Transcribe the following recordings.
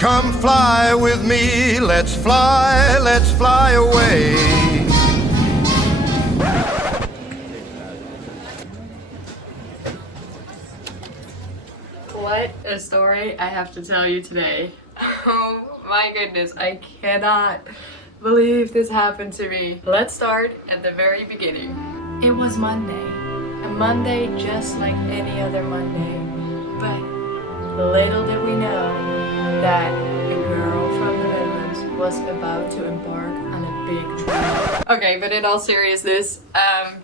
Come fly with me, let's fly away. What a story I have to tell you today. Oh my goodness, I cannot believe this happened to me. Let's start at the very beginning. It was Monday. A Monday just like any other Monday. But little did we know that a girl from the Netherlands was about to embark on a big trip. Okay, but in all seriousness,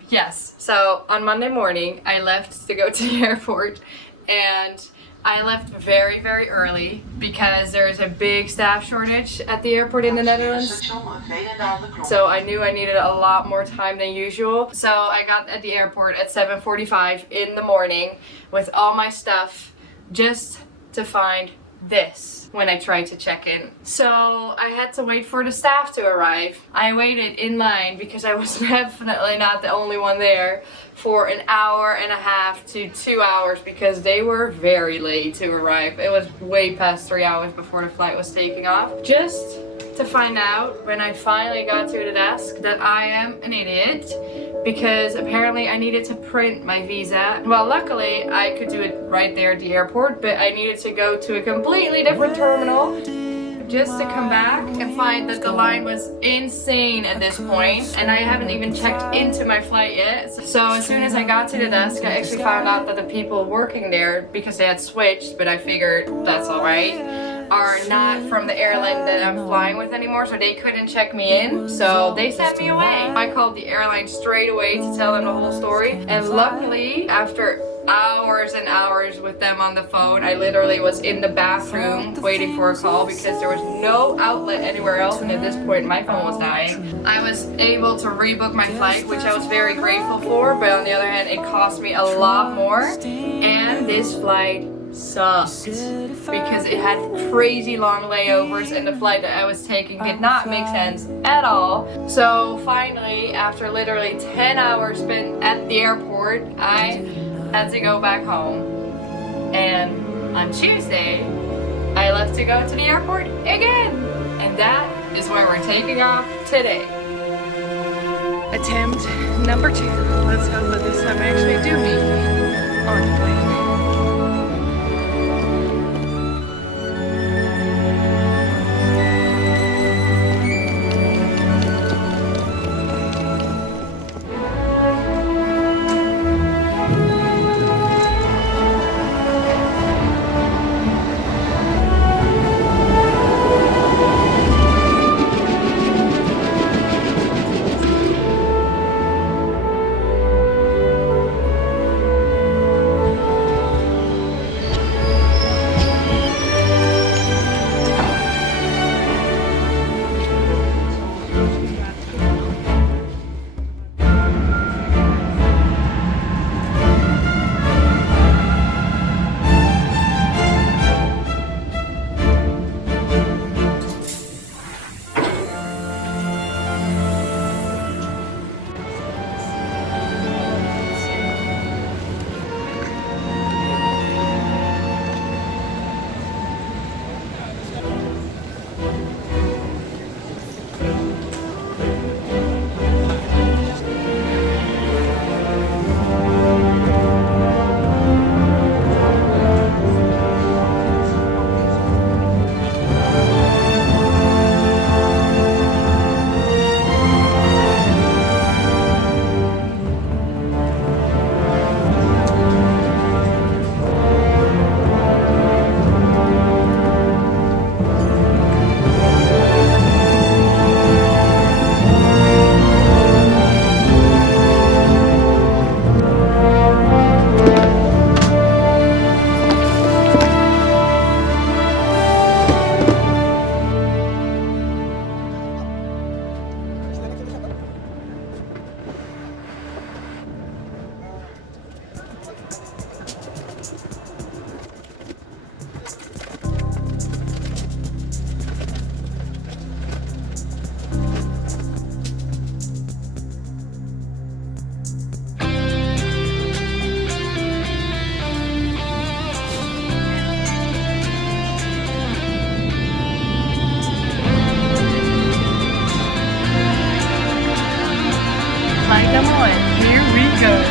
yes. So on Monday morning, I left to go to the airport, and I left very, very early because there's a big staff shortage at the airport in the Netherlands. So I knew I needed a lot more time than usual. So I got at the airport at 7:45 in the morning with all my stuff just to find this when I tried to check in. So I had to wait for the staff to arrive. I waited in line because I was definitely not the only one there for an hour and a half to 2 hours because they were very late to arrive. It was way past 3 hours before the flight was taking off. Just to find out when I finally got to the desk that I am an idiot because apparently I needed to print my visa. Well, luckily I could do it right there at the airport, but I needed to go to a completely different terminal just to come back and find that the line was insane at this point, and I haven't even checked into my flight yet. So as soon as I got to the desk, I actually found out that the people working there, because they had switched, but I figured that's alright, are not from the airline that I'm flying with anymore, so they couldn't check me in, so they sent me away. I called the airline straight away to tell them the whole story, and luckily, after hours and hours with them on the phone, I literally was in the bathroom waiting for a call because there was no outlet anywhere else, and at this point my phone was dying. I was able to rebook my flight, which I was very grateful for, but on the other hand it cost me a lot more, and this flight sucked because it had crazy long layovers and the flight that I was taking did not make sense at all. So finally, after literally 10 hours spent at the airport, I had to go back home. And on Tuesday, I left to go to the airport again. And that is where we're taking off today. Attempt number 2. Let's hope that this time I actually do make it on the plane. good.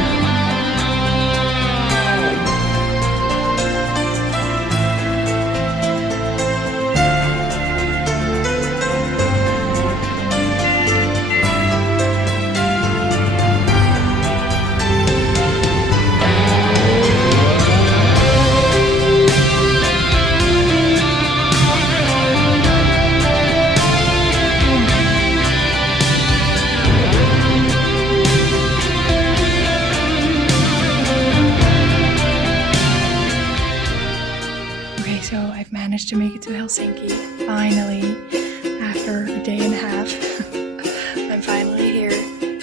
Okay, so I've managed to make it to Helsinki, finally, after a day and a half. I'm finally here,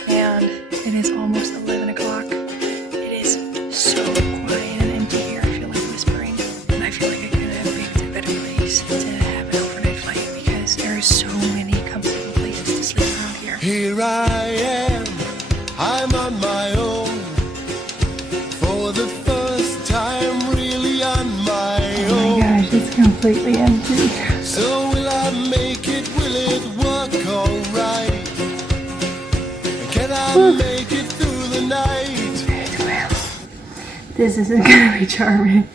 and it is almost 11 o'clock. It is so quiet and empty here. I feel like whispering, and I feel like I could have picked a better place to have an overnight flight because there are so many comfortable places to sleep around here. Here I am, I'm on my own. For the first time, really on my Oh own. my gosh, it's completely empty. So will I make it? Will it work alright? Can I make it through the night? Well, this isn't gonna be charming.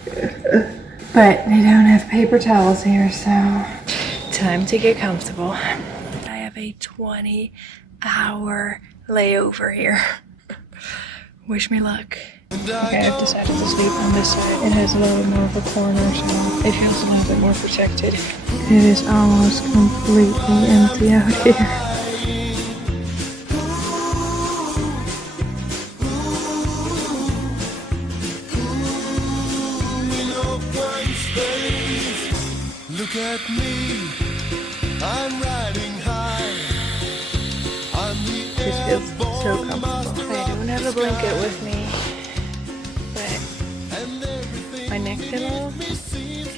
But they don't have paper towels here, so time to get comfortable. I have a 20-hour layover here. Wish me luck. Okay, I've decided to sleep on this side. It has a little bit more of a corner, so it feels a little bit more protected. It is almost completely empty out here. Look at me, I'm riding high on the This feels so comfortable. I don't have a blanket with me, but my neck pillow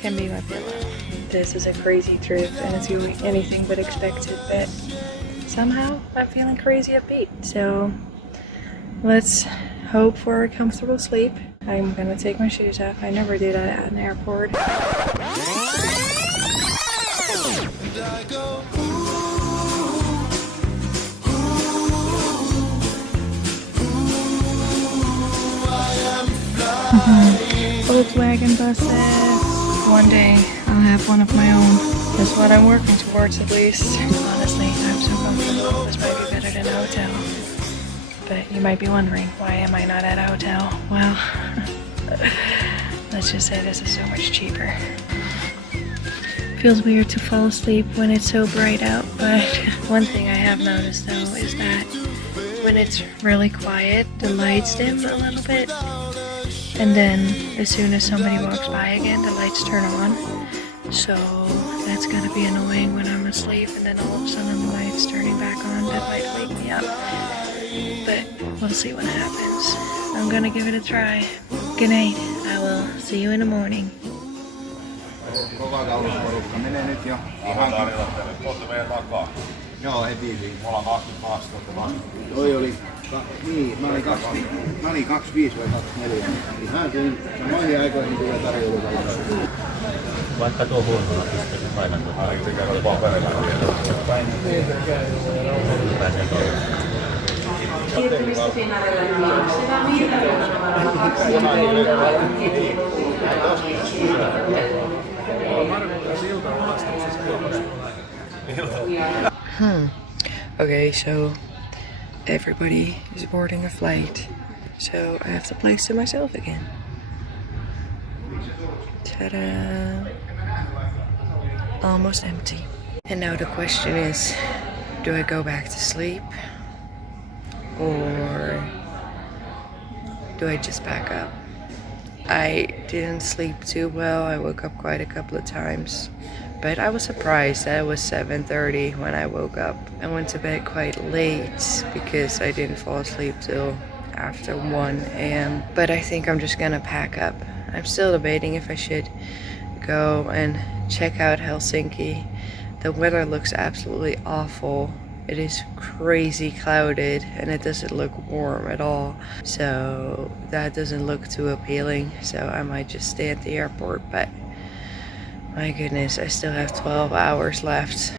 can be my pillow. This is a crazy trip and it's going anything but expected, but somehow I'm feeling crazy upbeat. So let's hope for a comfortable sleep. I'm gonna take my shoes off. I never do that at an airport. Volkswagen buses. One day I'll have one of my own. That's what I'm working towards, at least. Honestly, I'm so comfortable. This might be better than a hotel. But you might be wondering, why am I not at a hotel? Well, let's just say this is so much cheaper. Feels weird to fall asleep when it's so bright out, but one thing I have noticed though is that when it's really quiet, the lights dim a little bit. And then as soon as somebody walks by again, the lights turn on. So that's gonna be annoying when I'm asleep and then all of a sudden the lights turning back on, that might wake me up. But we'll see what happens. I'm gonna give it a try. Good night. I will see you in the morning. Kovakaulusporukka menee nyt jo ihan... Kohta meidän takaa. Joo, heti viisi. Me ollaan 22 vasta. Toi oli... Niin, mä olin 25 vai 24. Ihan sen samoihin aikoihin tulee tarjoulu. Vaikka tuo huonolla pisteellä painan tuota. Se käy vaan verellä. Pääsee toivoon. Siirtymistä Finnairilla numero 2. Okay, so everybody is boarding a flight, so I have the place to myself again. Ta-da! Almost empty. And now the question is, do I go back to sleep? Or do I just back up? I didn't sleep too well. I woke up quite a couple of times. But I was surprised that it was 7:30 when I woke up. I went to bed quite late because I didn't fall asleep till after 1 a.m. But I think I'm just gonna pack up. I'm still debating if I should go and check out Helsinki. The weather looks absolutely awful. It is crazy clouded and it doesn't look warm at all. So that doesn't look too appealing. So I might just stay at the airport, but my goodness, I still have 12 hours left.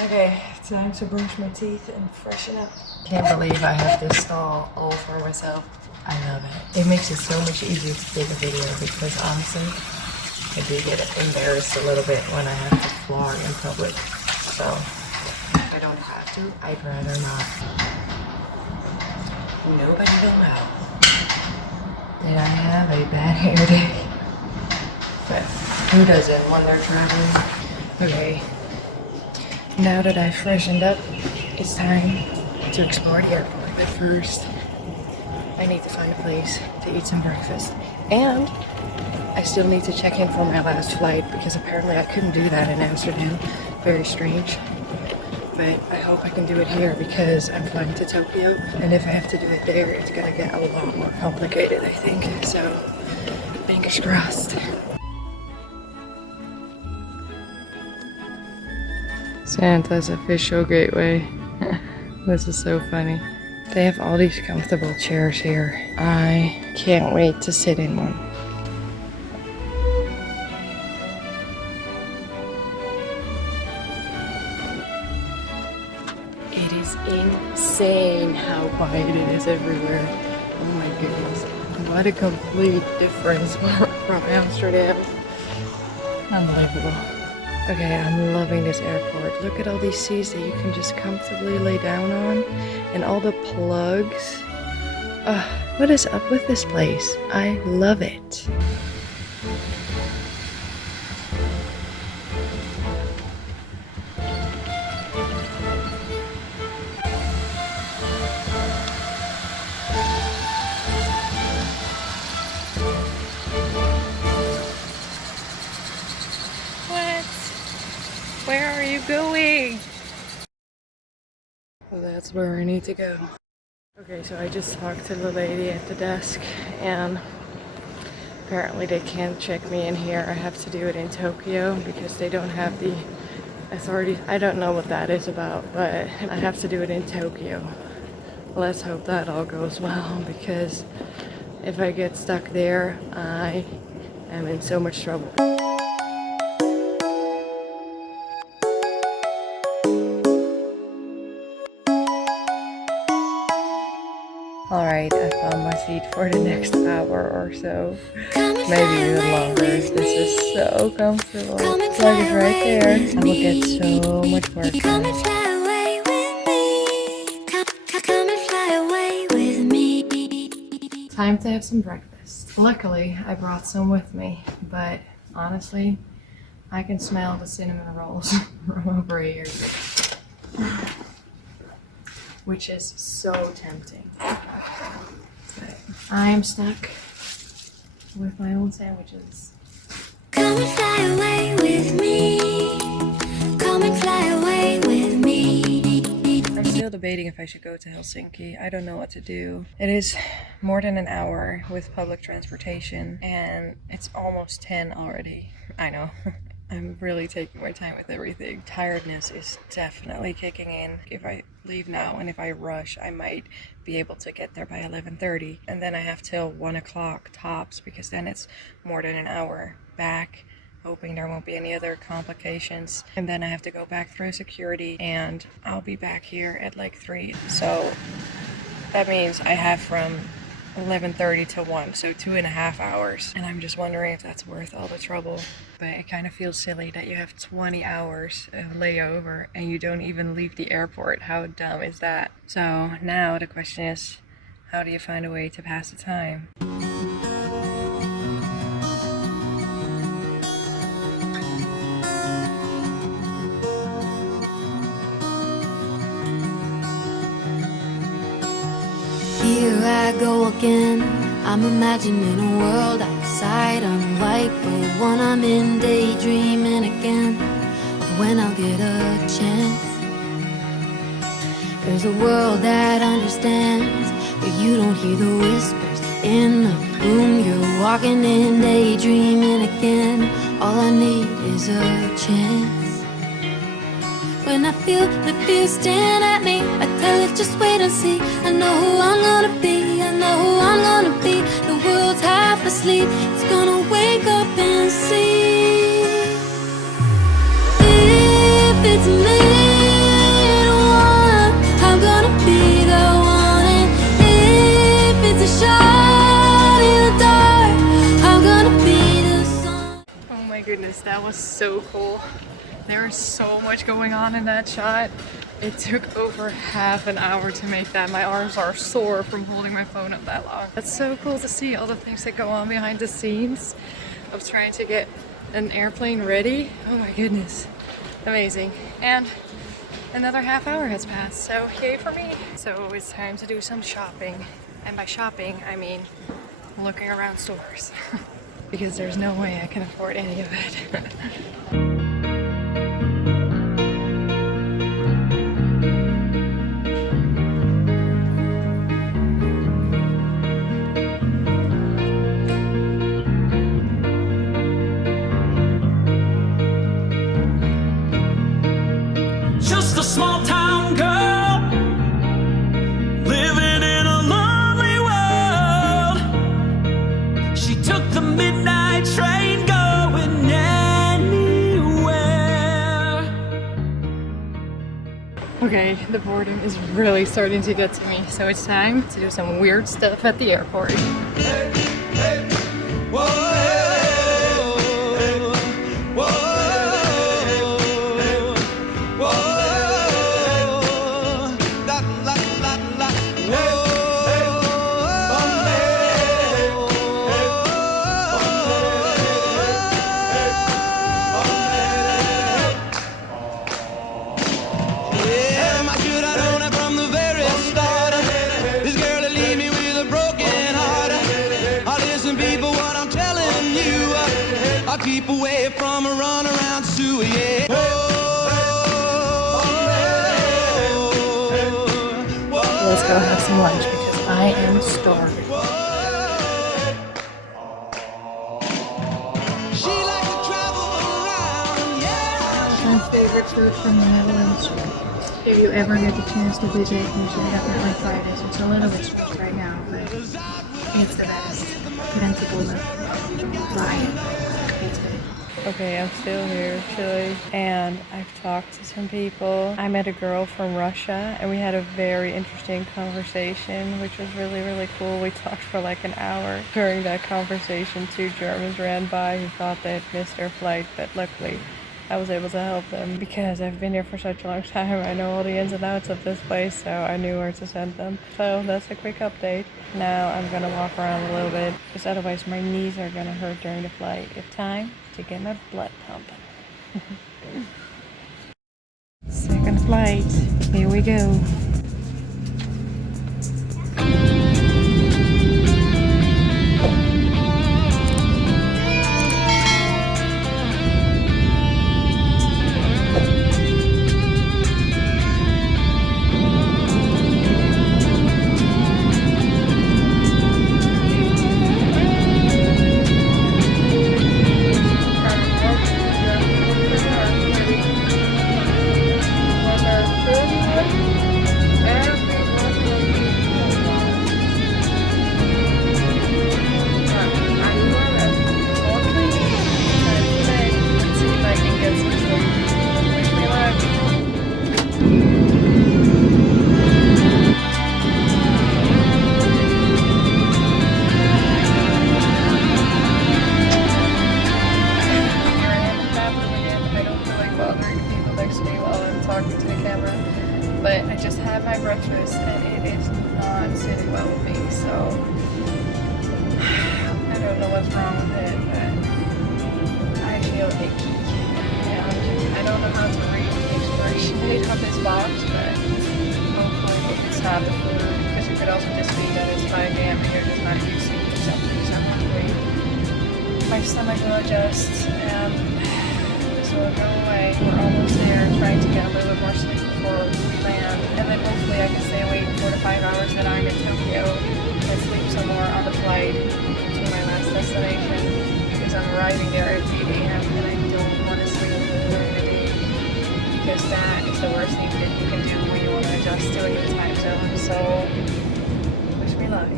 Okay, time to brush my teeth and freshen up. Can't believe I have this stall all for myself. I love it. It makes it so much easier to take a video because honestly, I do get embarrassed a little bit when I have to vlog in public. So if I don't have to, I'd rather not. Nobody will know that I have a bad hair day. But who doesn't when they're traveling? Okay. Now that I've freshened up, it's time to explore the airport. But first, I need to find a place to eat some breakfast. And I still need to check in for my last flight because apparently I couldn't do that in Amsterdam. Very strange. But I hope I can do it here because I'm flying to Tokyo. And if I have to do it there, it's gonna get a lot more complicated, I think. So, fingers crossed. Santa's official gateway. This is so funny. They have all these comfortable chairs here. I can't wait to sit in one. It is insane how quiet it is everywhere. Oh my goodness. What a complete difference from Amsterdam. Unbelievable. Okay, I'm loving this airport. Look at all these seats that you can just comfortably lay down on. And all the plugs. What is up with this place? I love it. Where are you going? Well, that's where I need to go. Okay, so I just talked to the lady at the desk and apparently they can't check me in here. I have to do it in Tokyo because they don't have the authority. I don't know what that is about, but I have to do it in Tokyo. Let's hope that all goes well because if I get stuck there, I am in so much trouble. Alright, I found my seat for the next hour or so. Maybe even longer. This is so comfortable. Plug is right there. I will get so much work done. Time to have some breakfast. Luckily, I brought some with me, but honestly, I can smell the cinnamon rolls from over here. Which is so tempting. But I am stuck with my own sandwiches. Come and fly away with me. Come and fly away with me. I'm still debating if I should go to Helsinki. I don't know what to do. It is more than an hour with public transportation and it's almost 10 already. I know. I'm really taking my time with everything. Tiredness is definitely kicking in. If I leave now and if I rush, I might be able to get there by 11:30. And then I have till 1 o'clock tops because then it's more than an hour back, hoping there won't be any other complications. And then I have to go back through security and I'll be back here at like 3. So that means I have from 11:30 to 1, so 2.5 hours. And I'm just wondering if that's worth all the trouble. But it kind of feels silly that you have 20 hours of layover and you don't even leave the airport. How dumb is that? So now the question is, how do you find a way to pass the time? Here I go again. I'm imagining a world outside on white, but one I'm in daydreaming again of when I'll get a chance. There's a world that understands, but you don't hear the whispers in the room. You're walking in daydreaming again. All I need is a chance. When I feel the fear staring at me, I tell it just wait and see. I know who I'm gonna be, I know who I'm gonna be. The world's half asleep, it's gonna wake up and see. If it's me, goodness, that was so cool. There was so much going on in that shot. It took over half an hour to make that. My arms are sore from holding my phone up that long. That's so cool to see all the things that go on behind the scenes of trying to get an airplane ready. Oh my goodness, amazing. And another half hour has passed, so yay for me. So it's time to do some shopping. And by shopping, I mean looking around stores. Because there's no way I can afford any of it. Just a small town girl living in a lonely world. She took the midnight train going anywhere. Okay, the boredom is really starting to get to me, so it's time to do some weird stuff at the airport. Keep away from a run around Sue, yeah. Let's go have some lunch because I am starving. She likes to travel around, yeah. My favorite fruit from the Netherlands. If you ever get the chance to visit, you should definitely try this. It's a little bit sweet right now, but it's the best. Krentenbollen. Try it. It's good. Okay, I'm still here, chilly, and I've talked to some people. I met a girl from Russia, and we had a very interesting conversation, which was really, really cool. We talked for like an hour. During that conversation, 2 Germans ran by who thought they had missed their flight, but luckily I was able to help them because I've been here for such a long time. I know all the ins and outs of this place, so I knew where to send them. So that's a quick update. Now I'm gonna walk around a little bit because otherwise my knees are gonna hurt during the flight. It's time to get my blood pumping. Second flight, here we go. But I just had my breakfast and it is not sitting well with me, so I don't know what's wrong with it, but I feel icky. And I don't know how to read the expiration date on this box, but hopefully it's not the food, because it could also just be that it's 5 a.m. and you're just not used to eating something, so hopefully my stomach will adjust and this will go away. We're almost there, trying to get a little bit more sleep before we land, and then hopefully I can stay awake 4 to 5 hours that I'm in Tokyo and sleep some more on the flight to my last destination, because I'm arriving there at 8 a.m. and I don't want to sleep during the day, because that is the worst thing that you can do when you want to adjust to a new time zone. So wish me luck.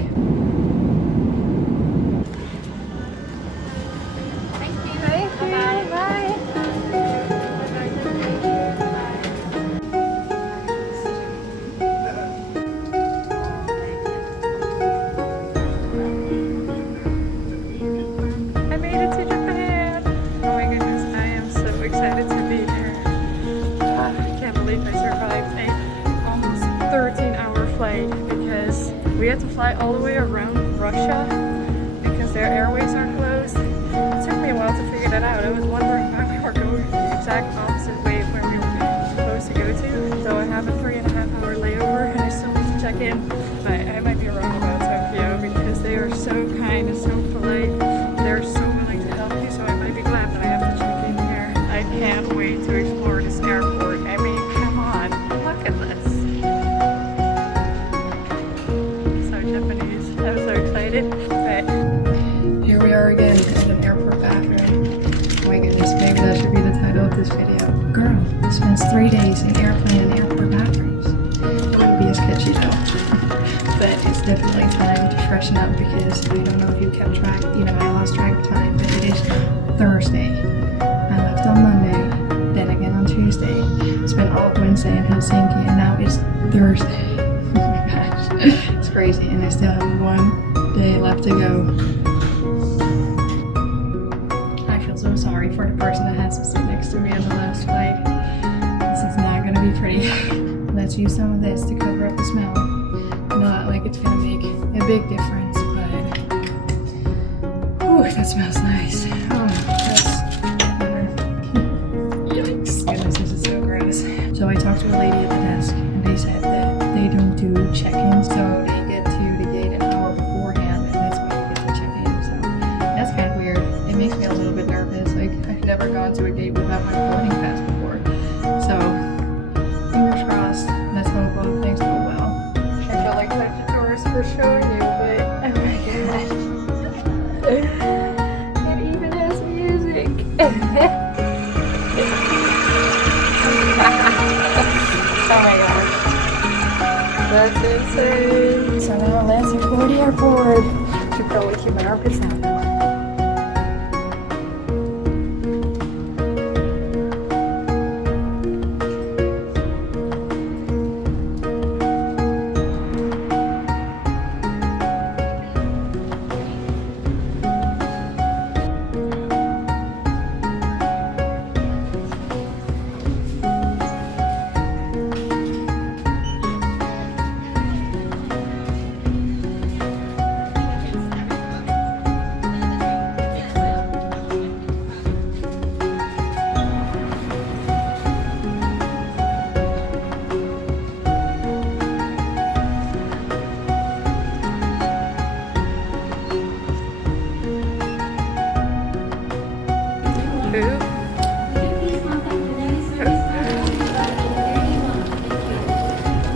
Thank you. Bye. We had to fly all the way around Russia because their airways are closed. It took me a while to figure that out. I was wondering why we were going the exact opposite way where we were supposed to go to. So I have a 3.5-hour layover and I still need to check in. But I might be wrong about Tokyo because they are so kind and so polite. They're so willing to help you, so I might be glad that I have to check in here. I can't wait to explore this airport. I mean, come on, look at this. So Japanese. I'm so excited. But here we are again in an airport bathroom. Oh my goodness, maybe that should be the title of this video. Girl spends 3 days in airplane and airport bathrooms. It would be a sketchy though. But it's definitely time to freshen up because I don't know if you kept track, I lost track of time, but it is Thursday. I left on Monday, then again on Tuesday, spent all of Wednesday in Helsinki, and now it's Thursday. Oh my gosh, it's crazy, and I still have 1 day left to go. I feel so sorry for the person that has to sit next to me on the last flight. This is not gonna be pretty. Let's use some of this to cover up the smell. Not like it's gonna make a big difference, but ooh, that smells nice. Oh, that's yikes. Goodness, this is so gross. So I talked to a lady at the desk, and they said that they don't do check-ins, so they get to the gate an hour beforehand, and that's when you get to check in. So that's kind of weird. It makes me a little bit nervous. Like I've never gone to a gate without my boarding pass before. So fingers crossed. Let's hope all things go well. I feel like such a tourist for showing you, but oh my gosh. It even has music. Oh my gosh. That's insane. So now let's explore the airport. Should probably keep my armpits down though.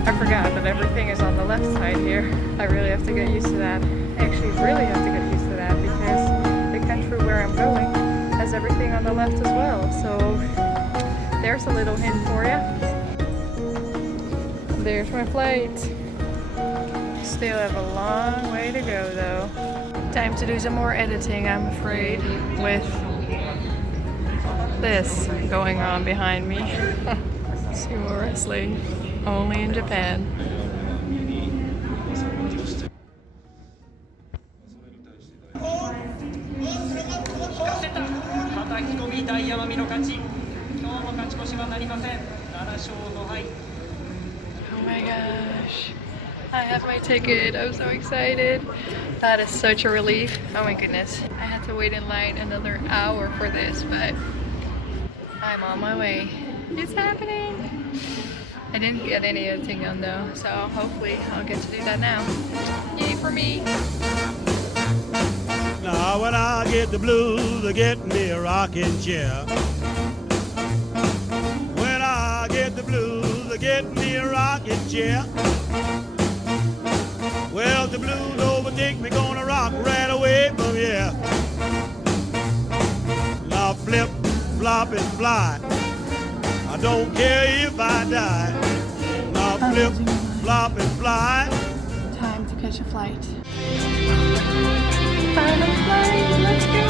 I forgot that everything is on the left side here. I really have to get used to that. Actually, really have to get used to that because the country where I'm going has everything on the left as well. So there's a little hint for you. There's my flight. Still have a long way to go though. Time to do some more editing, I'm afraid, with this going on behind me. Sumo wrestling, only in Japan. またひとみ大奄美の勝ち。今日も勝ち越しはなりません。7勝5敗。 Oh my gosh. I have my ticket. I'm so excited. That is such a relief. Oh my goodness. I had to wait in line another hour for this, but I'm on my way. It's happening. I didn't get any editing done though, so hopefully I'll get to do that now. Yay for me. Now when I get the blues, I get me a rocking chair. When I get the blues, I get me a rocking chair. Well, the blues overtake me, gonna rock right away from here. Now flip, flop, and fly. I don't care if I die. Now flip, flop, and fly. Time to catch a flight. Final flight, let's go!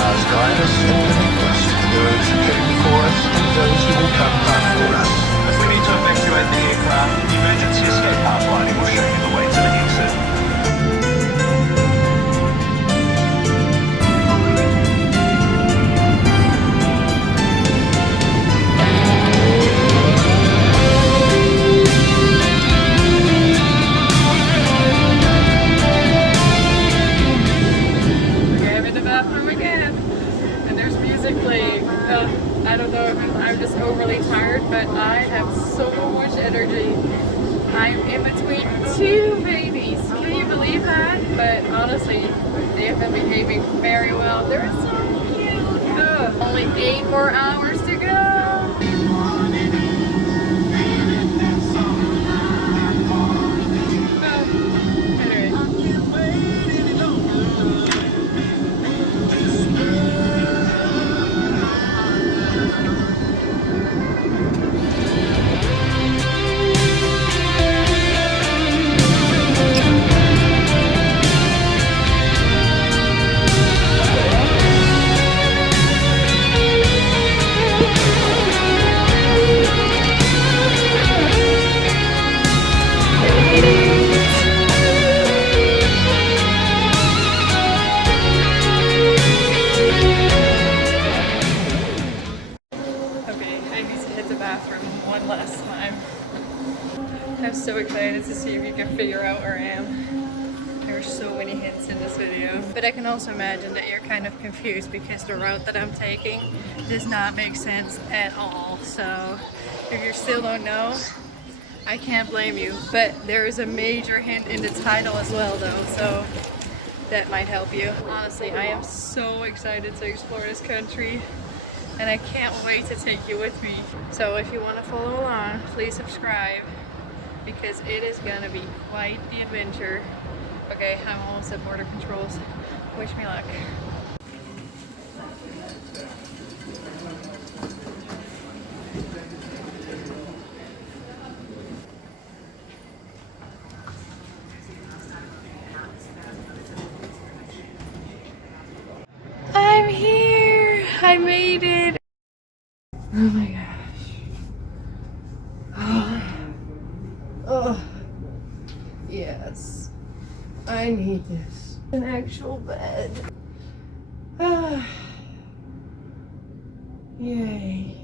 As guidance beneath us, those who came before us and those who will come after us. If we need to evacuate the aircraft, the emergency escape path lighting will show you the way to the exit. basically, I don't know if I'm just overly tired, but I have so much energy. I'm in between 2 babies. Can you believe that? But honestly, they have been behaving very well. They're so cute. Only 8 more hours to go. I'm so excited to see if you can figure out where I am. There are so many hints in this video. But I can also imagine that you're kind of confused because the route that I'm taking does not make sense at all. So if you still don't know, I can't blame you. But there is a major hint in the title as well though, so that might help you. Honestly, I am so excited to explore this country and I can't wait to take you with me. So if you want to follow along, please subscribe, because it is gonna be quite the adventure. Okay, I'm almost at border controls. Wish me luck. I'm here! I made it! Oh my gosh. Oh, yes. I need this. An actual bed. Ah. Yay.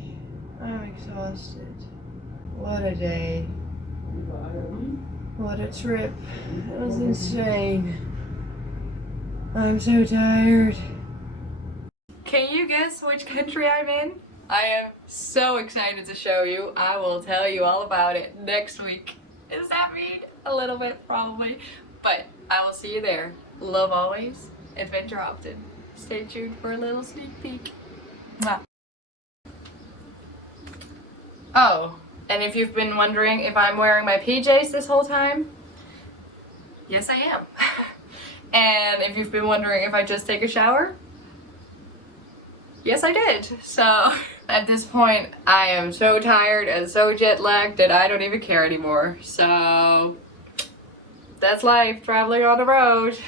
I'm exhausted. What a day. What a trip. It was insane. I'm so tired. Can you guess which country I'm in? I am so excited to show you. I will tell you all about it next week. Does that mean a little bit? Probably. But I will see you there. Love always, adventure often. Stay tuned for a little sneak peek. Mwah. Oh, and if you've been wondering if I'm wearing my PJs this whole time, yes I am. And if you've been wondering if I just take a shower, yes I did. So at this point I am so tired and so jet lagged that I don't even care anymore. So that's life, traveling on the road.